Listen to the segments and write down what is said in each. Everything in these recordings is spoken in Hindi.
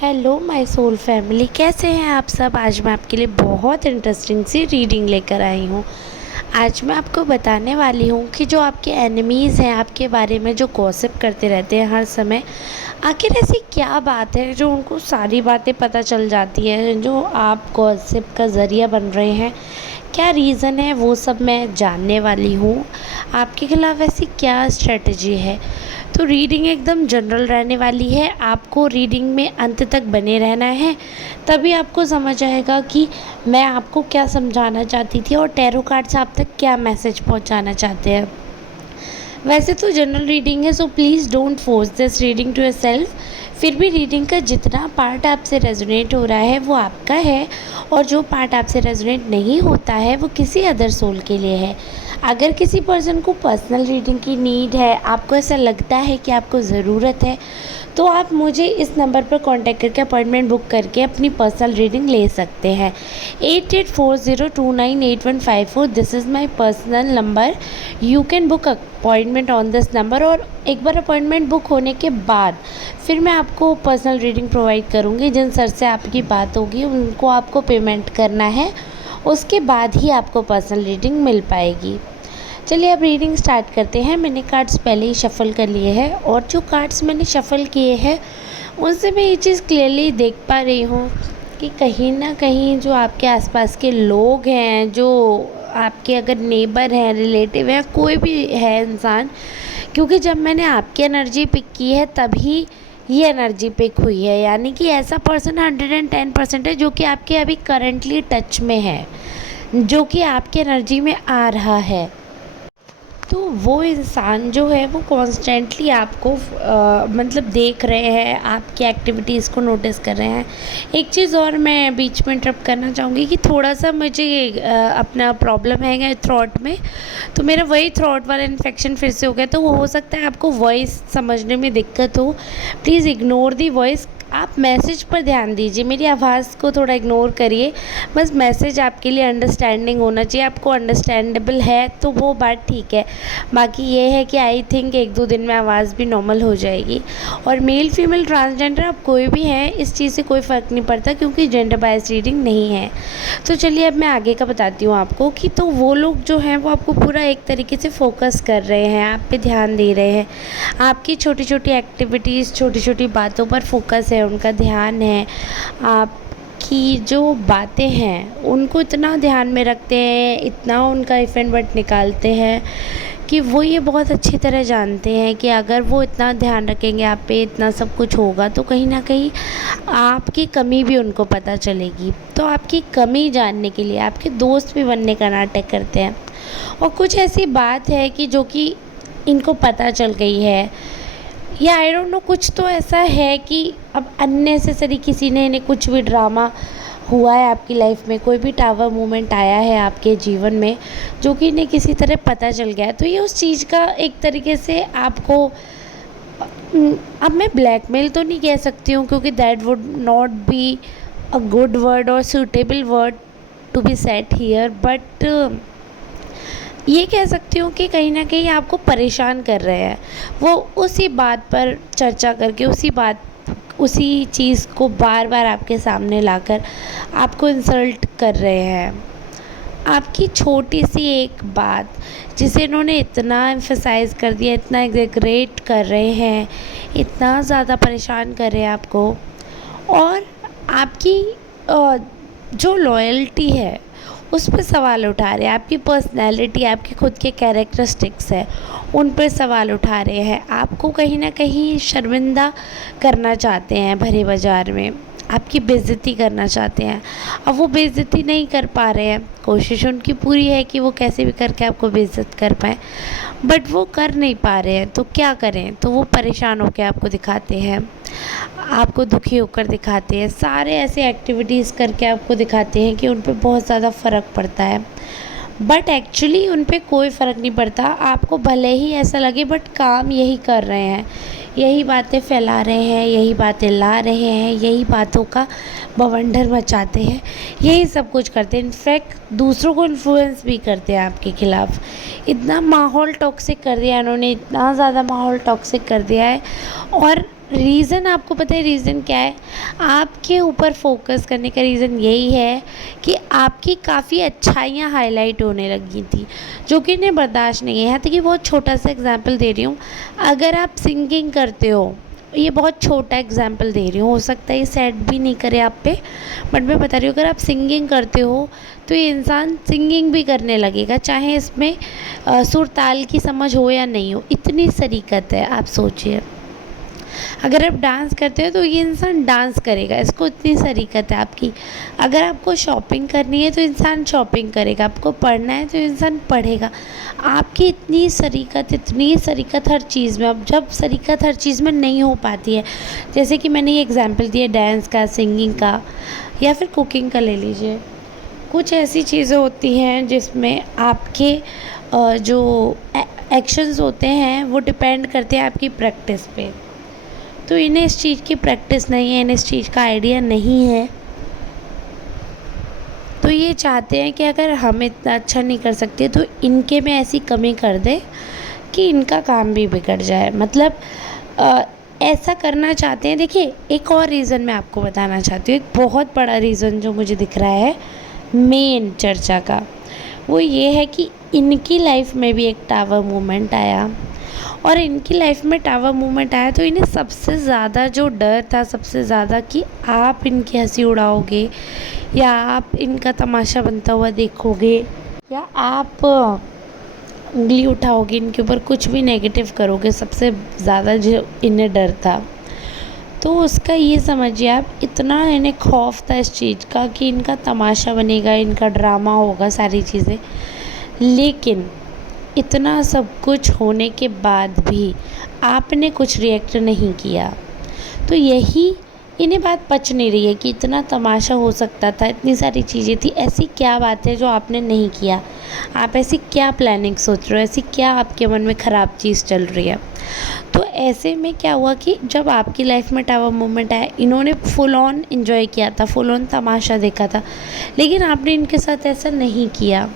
हेलो माय सोल फैमिली, कैसे हैं आप सब। आज मैं आपके लिए बहुत इंटरेस्टिंग सी रीडिंग लेकर आई हूँ। आज मैं आपको बताने वाली हूँ कि जो आपके एनिमीज़ हैं, आपके बारे में जो गॉसिप करते रहते हैं हर समय, आखिर ऐसी क्या बात है जो उनको सारी बातें पता चल जाती है, जो आप गॉसिप का ज़रिया बन रहे हैं। क्या रीज़न है वो सब मैं जानने वाली हूँ। आपके खिलाफ़ ऐसी क्या स्ट्रेटजी है। तो रीडिंग एकदम जनरल रहने वाली है। आपको रीडिंग में अंत तक बने रहना है, तभी आपको समझ आएगा कि मैं आपको क्या समझाना चाहती थी और टैरो कार्ड्स आप तक क्या मैसेज पहुंचाना चाहते हैं। वैसे तो जनरल रीडिंग है, so please don't force this reading to yourself. फिर भी रीडिंग का जितना पार्ट आपसे रेजोनेट हो रहा है वो आपका है, और जो पार्ट आपसे रेजोनेट नहीं होता है वो किसी अदर सोल के लिए है। अगर किसी पर्सन को पर्सनल रीडिंग की नीड है, आपको ऐसा लगता है कि आपको ज़रूरत है, तो आप मुझे इस नंबर पर कांटेक्ट करके अपॉइंटमेंट बुक करके अपनी पर्सनल रीडिंग ले सकते हैं। 8840298154, this is my personal number. You can book appointment on this number. और एक बार अपॉइंटमेंट बुक होने के बाद फिर मैं आपको पर्सनल रीडिंग प्रोवाइड करूँगी। जिन सर से आपकी बात होगी उनको आपको पेमेंट करना है, उसके बाद ही आपको पर्सनल रीडिंग मिल पाएगी। चलिए अब रीडिंग स्टार्ट करते हैं। मैंने कार्ड्स पहले ही शफ़ल कर लिए हैं, और जो कार्ड्स मैंने शफ़ल किए हैं उनसे मैं ये चीज़ क्लियरली देख पा रही हूँ कि कहीं ना कहीं जो आपके आसपास के लोग हैं, जो आपके अगर नेबर हैं, रिलेटिव हैं, कोई भी है इंसान, क्योंकि जब मैंने आपकी एनर्जी पिक की है तभी ये एनर्जी पिक हुई है। यानी कि ऐसा पर्सन 110% है जो कि आपके अभी करंटली टच में है, जो कि आपकी एनर्जी में आ रहा है। तो वो इंसान जो है वो कॉन्स्टेंटली आपको मतलब देख रहे हैं, आपकी एक्टिविटीज़ को नोटिस कर रहे हैं। एक चीज़ और मैं बीच में इंटरप्ट करना चाहूँगी कि थोड़ा सा मुझे अपना प्रॉब्लम है थ्रॉट में, तो मेरा वही थ्रॉट वाला इन्फेक्शन फिर से हो गया, तो हो सकता है आपको वॉइस समझने में दिक्कत हो। Please ignore the voice. आप मैसेज पर ध्यान दीजिए, मेरी आवाज़ को थोड़ा इग्नोर करिए। बस मैसेज आपके लिए अंडरस्टैंडिंग होना चाहिए। आपको अंडरस्टैंडेबल है तो वो बात ठीक है। बाकी ये है कि आई थिंक 1-2 दिन में आवाज़ भी नॉर्मल हो जाएगी। और मेल फीमेल ट्रांसजेंडर आप कोई भी हैं, इस चीज़ से कोई फ़र्क नहीं पड़ता, क्योंकि जेंडर बायस रीडिंग नहीं है। तो चलिए अब मैं आगे का बताती हूँ आपको कि तो वो लोग जो हैं वो आपको पूरा एक तरीके से फ़ोकस कर रहे हैं, आप पे ध्यान दे रहे हैं। आपकी छोटी छोटी एक्टिविटीज़, छोटी छोटी बातों पर फोकस है, उनका ध्यान है। आपकी जो बातें हैं उनको इतना ध्यान में रखते हैं, इतना उनका इफ़ एंड बट निकालते हैं कि वो ये बहुत अच्छी तरह जानते हैं कि अगर वो इतना ध्यान रखेंगे आप पे, इतना सब कुछ होगा, तो कहीं ना कहीं आपकी कमी भी उनको पता चलेगी। तो आपकी कमी जानने के लिए आपके दोस्त भी बनने का नाटक करते हैं। और कुछ ऐसी बात है कि जो कि इनको पता चल गई है, या आई डोंट नो, कुछ तो ऐसा है कि अब अननेसेसरी किसी ने इन्हें कुछ भी ड्रामा हुआ है आपकी लाइफ में, कोई भी टावर मोमेंट आया है आपके जीवन में जो कि इन्हें किसी तरह पता चल गया है, तो ये उस चीज़ का एक तरीके से आपको अब मैं ब्लैकमेल तो नहीं कह सकती हूँ, क्योंकि that would not be a good word और suitable word to be set here, but ये कह सकती हूँ कि कहीं ना कहीं आपको परेशान कर रहे हैं। वो उसी बात पर चर्चा करके, उसी चीज़ को बार बार आपके सामने लाकर आपको इंसल्ट कर रहे हैं। आपकी छोटी सी एक बात जिसे इन्होंने इतना एम्फसाइज़ कर दिया, इतना एग्जैगरेट कर रहे हैं, इतना ज़्यादा परेशान कर रहे हैं आपको। और आपकी जो लॉयल्टी है उस पर सवाल उठा रहे हैं। आपकी पर्सनैलिटी, आपके खुद के कैरेक्टरिस्टिक्स है, उन पर सवाल उठा रहे हैं। आपको कहीं ना कहीं शर्मिंदा करना चाहते हैं भरे बाज़ार में, आपकी बेइज्जती करना चाहते हैं। अब वो बेइज्जती नहीं कर पा रहे हैं, कोशिश उनकी पूरी है कि वो कैसे भी करके आपको बेइज्जत कर पाएँ, बट वो कर नहीं पा रहे हैं। तो क्या करें, तो वो परेशान होकर आपको दिखाते हैं, आपको दुखी होकर दिखाते हैं, सारे ऐसे एक्टिविटीज़ करके आपको दिखाते हैं कि उन पे बहुत ज़्यादा फ़र्क पड़ता है। बट एक्चुअली उन पे कोई फ़र्क नहीं पड़ता। आपको भले ही ऐसा लगे, बट काम यही कर रहे हैं, यही बातें फैला रहे हैं, यही बातें ला रहे हैं, यही बातों का बवंडर मचाते हैं, यही सब कुछ करते हैं। इनफैक्ट दूसरों को इन्फ्लुएंस भी करते हैं आपके ख़िलाफ़। इतना माहौल टॉक्सिक कर दिया है इन्होंने, इतना ज़्यादा माहौल टॉक्सिक कर दिया है। और रीज़न आपको पता है रीज़न क्या है? आपके ऊपर फ़ोकस करने का रीज़न यही है कि आपकी काफ़ी अच्छाइयाँ हाइलाइट होने लगी थी, जो कि इन्हें बर्दाश्त नहीं है। यहाँ तक कि बहुत छोटा-सा एग्ज़ाम्पल दे रही हूँ, अगर आप सिंगिंग करते हो, ये बहुत छोटा एग्ज़ाम्पल दे रही हूँ, हो सकता है ये सेट भी नहीं करे आप पे, बट मैं बता रही हूँ अगर आप सिंगिंग करते हो, तो ये इंसान सिंगिंग भी करने लगेगा, चाहे इसमें सुर ताल की समझ हो या नहीं हो, इतनी सरीकत है, आप सोचिए। अगर आप डांस करते हो तो ये इंसान डांस करेगा, इसको इतनी सरीकत है आपकी। अगर आपको शॉपिंग करनी है तो इंसान शॉपिंग करेगा, आपको पढ़ना है तो इंसान पढ़ेगा। आपकी इतनी सरीकत हर चीज़ में। अब जब सरीकत हर चीज़ में नहीं हो पाती है, जैसे कि मैंने ये एग्ज़ाम्पल दिया डांस का, सिंगिंग का, या फिर कुकिंग का ले लीजिए। कुछ ऐसी चीज़ें होती हैं जिसमें आपके जो एक्शंस होते हैं वो डिपेंड करते हैं आपकी प्रैक्टिस पे। तो इन्हें इस चीज़ की प्रैक्टिस नहीं है, इन्हें इस चीज़ का आइडिया नहीं है, तो ये चाहते हैं कि अगर हम इतना अच्छा नहीं कर सकते तो इनके में ऐसी कमी कर दें कि इनका काम भी बिगड़ जाए। मतलब अ, ऐसा करना चाहते हैं। देखिए, एक और रीज़न मैं आपको बताना चाहती हूँ, एक बहुत बड़ा रीज़न जो मुझे दिख रहा है मेन चर्चा का, वो ये है कि इनकी लाइफ में भी एक टावर मूवमेंट आया, और इनकी लाइफ में टावर मूवमेंट आया तो इन्हें सबसे ज़्यादा जो डर था, सबसे ज़्यादा कि आप इनकी हंसी उड़ाओगे या आप इनका तमाशा बनता हुआ देखोगे या आप उंगली उठाओगे इनके ऊपर, कुछ भी नेगेटिव करोगे, सबसे ज़्यादा जो इन्हें डर था। तो उसका ये समझिए आप, इतना इन्हें खौफ था इस चीज़ का कि इनका तमाशा बनेगा, इनका ड्रामा होगा, सारी चीज़ें। लेकिन इतना सब कुछ होने के बाद भी आपने कुछ रिएक्ट नहीं किया, तो यही इन्हें बात पच नहीं रही है कि इतना तमाशा हो सकता था, इतनी सारी चीज़ें थी, ऐसी क्या बात है जो आपने नहीं किया? आप ऐसी क्या प्लानिंग सोच रहे हो? ऐसी क्या आपके मन में ख़राब चीज़ चल रही है? तो ऐसे में क्या हुआ कि जब आपकी लाइफ में टावर मोमेंट आया, इन्होंने फुल ऑन एंजॉय किया था, फुल ऑन तमाशा देखा था, लेकिन आपने इनके साथ ऐसा नहीं किया।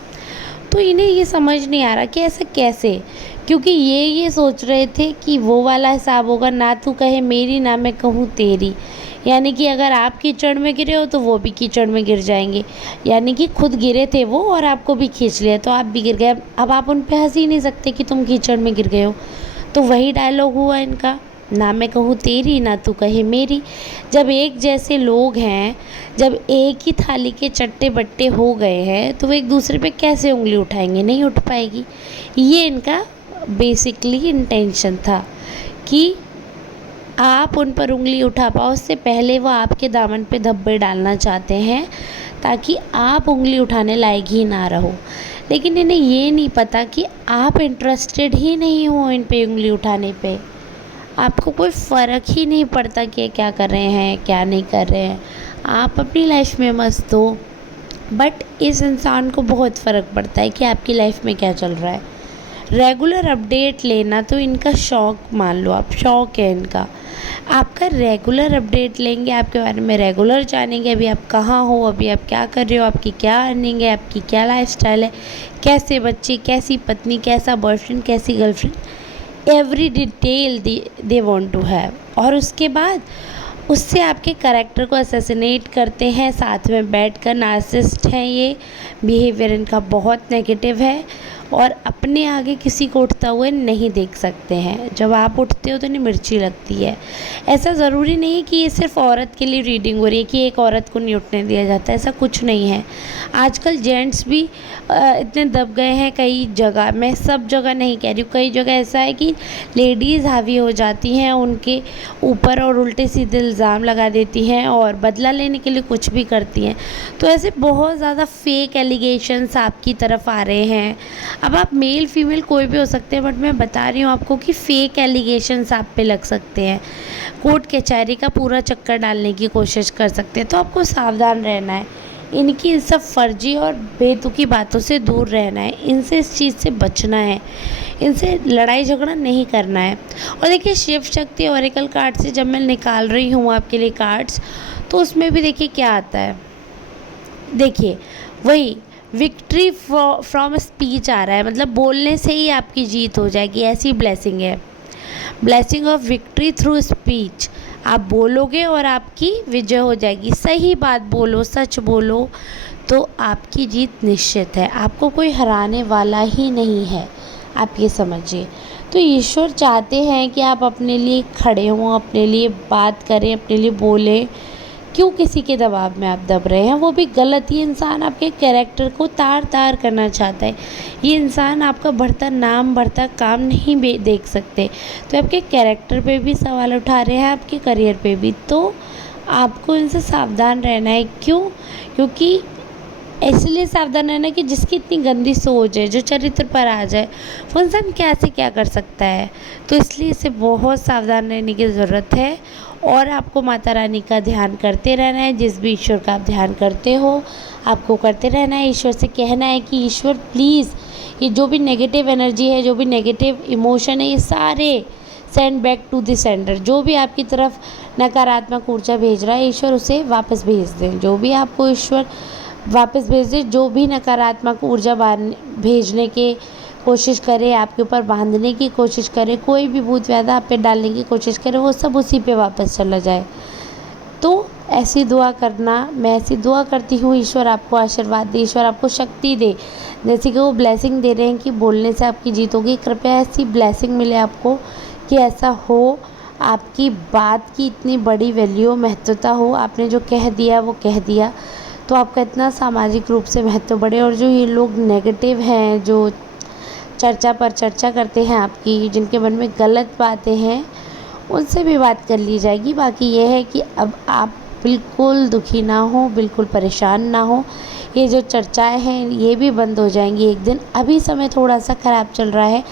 तो इन्हें ये समझ नहीं आ रहा कि ऐसा कैसे, क्योंकि ये सोच रहे थे कि वो वाला हिसाब होगा, ना तू कहे मेरी ना मैं कहूँ तेरी, यानी कि अगर आप कीचड़ में गिरे हो तो वो भी कीचड़ में गिर जाएंगे, यानी कि खुद गिरे थे वो और आपको भी खींच लिया तो आप भी गिर गए। अब आप उन पे हंस ही नहीं सकते कि तुम कीचड़ में गिर गए हो। तो वही डायलॉग हुआ इनका, ना मैं कहूँ तेरी ना तू कहे मेरी। जब एक जैसे लोग हैं, जब एक ही थाली के चट्टे बट्टे हो गए हैं, तो वो एक दूसरे पे कैसे उंगली उठाएंगे? नहीं उठ पाएगी। ये इनका बेसिकली इंटेंशन था कि आप उन पर उंगली उठा पाओ, उससे पहले वो आपके दामन पे धब्बे डालना चाहते हैं ताकि आप उंगली उठाने लायक ही ना रहो। लेकिन इन्हें ये नहीं पता कि आप इंटरेस्टेड ही नहीं हो इन पे उंगली उठाने पे। आपको कोई फ़र्क ही नहीं पड़ता कि ये क्या कर रहे हैं, क्या नहीं कर रहे हैं। आप अपनी लाइफ में मस्त हो, बट इस इंसान को बहुत फ़र्क पड़ता है कि आपकी लाइफ में क्या चल रहा है। रेगुलर अपडेट लेना तो इनका शौक़, मान लो आप, शौक़ है इनका। आपका रेगुलर अपडेट लेंगे, आपके बारे में रेगुलर जानेंगे, अभी आप कहाँ हो, अभी आप क्या कर रहे हो, आपकी क्या अर्निंग है, आपकी क्या लाइफस्टाइल है, कैसे बच्चे, कैसी पत्नी, कैसा बॉयफ्रेंड, कैसी girlfriend, every detail they want to have. और उसके बाद उससे आपके कैरेक्टर को असैसिनेट करते हैं, साथ में बैठकर। नार्सिसिस्ट हैं ये, बिहेवियर इनका बहुत नेगेटिव है और अपने आगे किसी को उठता हुए नहीं देख सकते हैं। जब आप उठते हो तो इन्हें मिर्ची लगती है। ऐसा ज़रूरी नहीं है कि ये सिर्फ औरत के लिए रीडिंग हो रही है कि एक औरत को नहीं उठने दिया जाता, ऐसा कुछ नहीं है। आजकल जेंट्स भी इतने दब गए हैं कई जगह, मैं सब जगह नहीं कह रही हूँ, कई जगह ऐसा है कि लेडीज़ हावी हो जाती हैं उनके ऊपर और उल्टे सीधे इल्ज़ाम लगा देती हैं और बदला लेने के लिए कुछ भी करती हैं। तो ऐसे बहुत ज़्यादा फेक एलिगेशंस आपकी तरफ आ रहे हैं। अब आप मेल फीमेल कोई भी हो सकते हैं, बट मैं बता रही हूँ आपको कि फ़ेक एलिगेशंस आप पे लग सकते हैं, कोर्ट कचहरी का पूरा चक्कर डालने की कोशिश कर सकते हैं। तो आपको सावधान रहना है, इनकी इन सब फर्जी और बेतुकी बातों से दूर रहना है, इनसे इस चीज़ से बचना है, इनसे लड़ाई झगड़ा नहीं करना है। और देखिए, शिव शक्ति ओरेकल कार्ड से जब मैं निकाल रही हूँ आपके लिए कार्ड्स, तो उसमें भी देखिए क्या आता है। देखिए वही विक्ट्री फ्रॉम स्पीच आ रहा है, मतलब बोलने से ही आपकी जीत हो जाएगी, ऐसी ब्लेसिंग है। Blessing of victory through speech. आप बोलोगे और आपकी विजय हो जाएगी। सही बात बोलो, सच बोलो, तो आपकी जीत निश्चित है। आपको कोई हराने वाला ही नहीं है, आप ये समझिए। तो ईश्वर चाहते हैं कि आप अपने लिए खड़े हों, अपने लिए बात करें, अपने लिए बोलें। क्यों किसी के दबाव में आप दब रहे हैं? वो भी गलत। ये इंसान आपके कैरेक्टर को तार तार करना चाहता है। ये इंसान आपका बढ़ता नाम, बढ़ता काम नहीं देख सकते, तो आपके कैरेक्टर पे भी सवाल उठा रहे हैं, आपके करियर पे भी। तो आपको इनसे सावधान रहना है। क्यों? क्योंकि इसलिए सावधान रहना कि जिसकी इतनी गंदी सोच है, जो चरित्र पर आ जाए, वो इंसान कैसे क्या कर सकता है। तो इसलिए इसे बहुत सावधान रहने की ज़रूरत है। और आपको माता रानी का ध्यान करते रहना है। जिस भी ईश्वर का आप ध्यान करते हो, आपको करते रहना है। ईश्वर से कहना है कि ईश्वर प्लीज़, ये जो भी नेगेटिव एनर्जी है, जो भी नेगेटिव इमोशन है, ये सारे send back to the sender. जो भी आपकी तरफ नकारात्मक ऊर्जा भेज रहा है, ईश्वर उसे वापस भेज दें। जो भी आपको ईश्वर वापस भेज दे, जो भी नकारात्मक ऊर्जा भेजने की कोशिश करे, आपके ऊपर बांधने की कोशिश करे, कोई भी भूत व्याधा आप पे डालने की कोशिश करे, वो सब उसी पे वापस चला जाए। तो ऐसी दुआ करना, मैं ऐसी दुआ करती हूँ। ईश्वर आपको आशीर्वाद दे, ईश्वर आपको शक्ति दे। जैसे कि वो ब्लेसिंग दे रहे हैं कि बोलने से आपकी जीत होगी, कृपया ऐसी ब्लेसिंग मिले आपको कि ऐसा हो, आपकी बात की इतनी बड़ी वैल्यू, महत्वता हो। आपने जो कह दिया वो कह दिया, तो आपका इतना सामाजिक रूप से महत्व बढ़े। और जो ये लोग नेगेटिव हैं, जो चर्चा पर चर्चा करते हैं आपकी, जिनके मन में गलत बातें हैं, उनसे भी बात कर ली जाएगी। बाकी ये है कि अब आप बिल्कुल दुखी ना हो, बिल्कुल परेशान ना हो। ये जो चर्चाएं हैं ये भी बंद हो जाएंगी एक दिन। अभी समय थोड़ा सा ख़राब चल रहा है।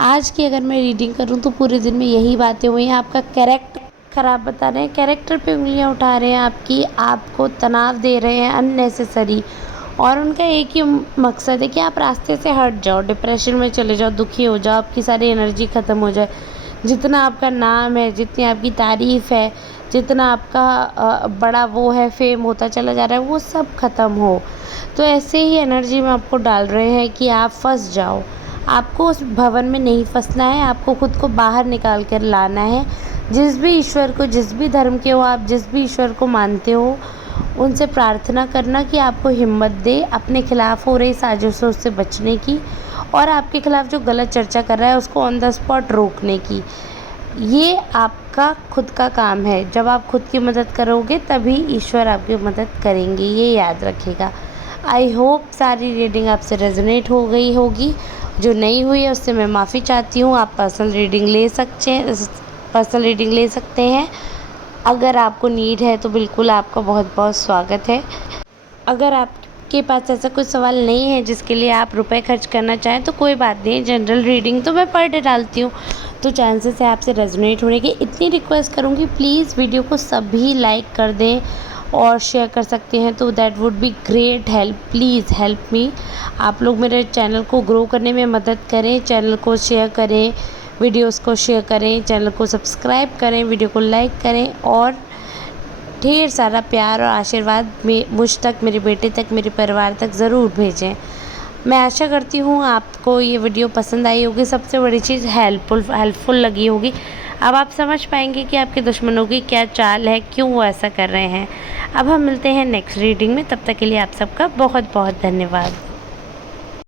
आज की अगर मैं रीडिंग करूँ तो पूरे दिन में यही बातें हुई हैं। आपका कैरेक्टर ख़राब बता रहे हैं, कैरेक्टर पे उंगलियां उठा रहे हैं आपकी, आपको तनाव दे रहे हैं अननेसेसरी। और उनका एक ही मकसद है कि आप रास्ते से हट जाओ, डिप्रेशन में चले जाओ, दुखी हो जाओ, आपकी सारी एनर्जी ख़त्म हो जाए। जितना आपका नाम है, जितनी आपकी तारीफ़ है, जितना आपका बड़ा वो है, फेम होता चला जा रहा है, वो सब ख़त्म हो। तो ऐसे ही एनर्जी में आपको डाल रहे हैं कि आप फंस जाओ। आपको उस भवन में नहीं फंसना है, आपको खुद को बाहर निकाल कर लाना है। जिस भी ईश्वर को, जिस भी धर्म के हो आप, जिस भी ईश्वर को मानते हो, उनसे प्रार्थना करना कि आपको हिम्मत दे अपने खिलाफ हो रही साजिशों से बचने की, और आपके खिलाफ जो गलत चर्चा कर रहा है उसको ऑन द स्पॉट रोकने की। ये आपका खुद का काम है। जब आप खुद की मदद करोगे तभी ईश्वर आपकी मदद करेंगे, ये याद रखिएगा। आई होप सारी रीडिंग आपसे रेजोनेट हो गई होगी। जो नहीं हुई है उससे मैं माफ़ी चाहती हूँ। आप पर्सनल रीडिंग ले सकते हैं। अगर आपको नीड है तो बिल्कुल आपका बहुत बहुत स्वागत है। अगर आपके पास ऐसा कोई सवाल नहीं है जिसके लिए आप रुपए खर्च करना चाहें तो कोई बात नहीं। जनरल रीडिंग तो मैं पर डे डालती हूँ, तो चांसेस है आपसे रेजोनेट होने की। इतनी रिक्वेस्ट करूँगी, प्लीज़ वीडियो को सभी लाइक कर दें और शेयर कर सकते हैं तो that would be great help. Please help me. आप लोग मेरे चैनल को ग्रो करने में मदद करें। चैनल को शेयर करें, वीडियोस को शेयर करें, चैनल को सब्सक्राइब करें, वीडियो को लाइक करें, और ढेर सारा प्यार और आशीर्वाद मुझ तक, मेरे बेटे तक, मेरे परिवार तक ज़रूर भेजें। मैं आशा करती हूँ आपको ये वीडियो पसंद आई होगी। सबसे बड़ी चीज़ हेल्पफुल लगी होगी। अब आप समझ पाएंगे कि आपके दुश्मनों की क्या चाल है, क्यों वो ऐसा कर रहे हैं। अब हम मिलते हैं नेक्स्ट रीडिंग में। तब तक के लिए आप सबका बहुत बहुत धन्यवाद।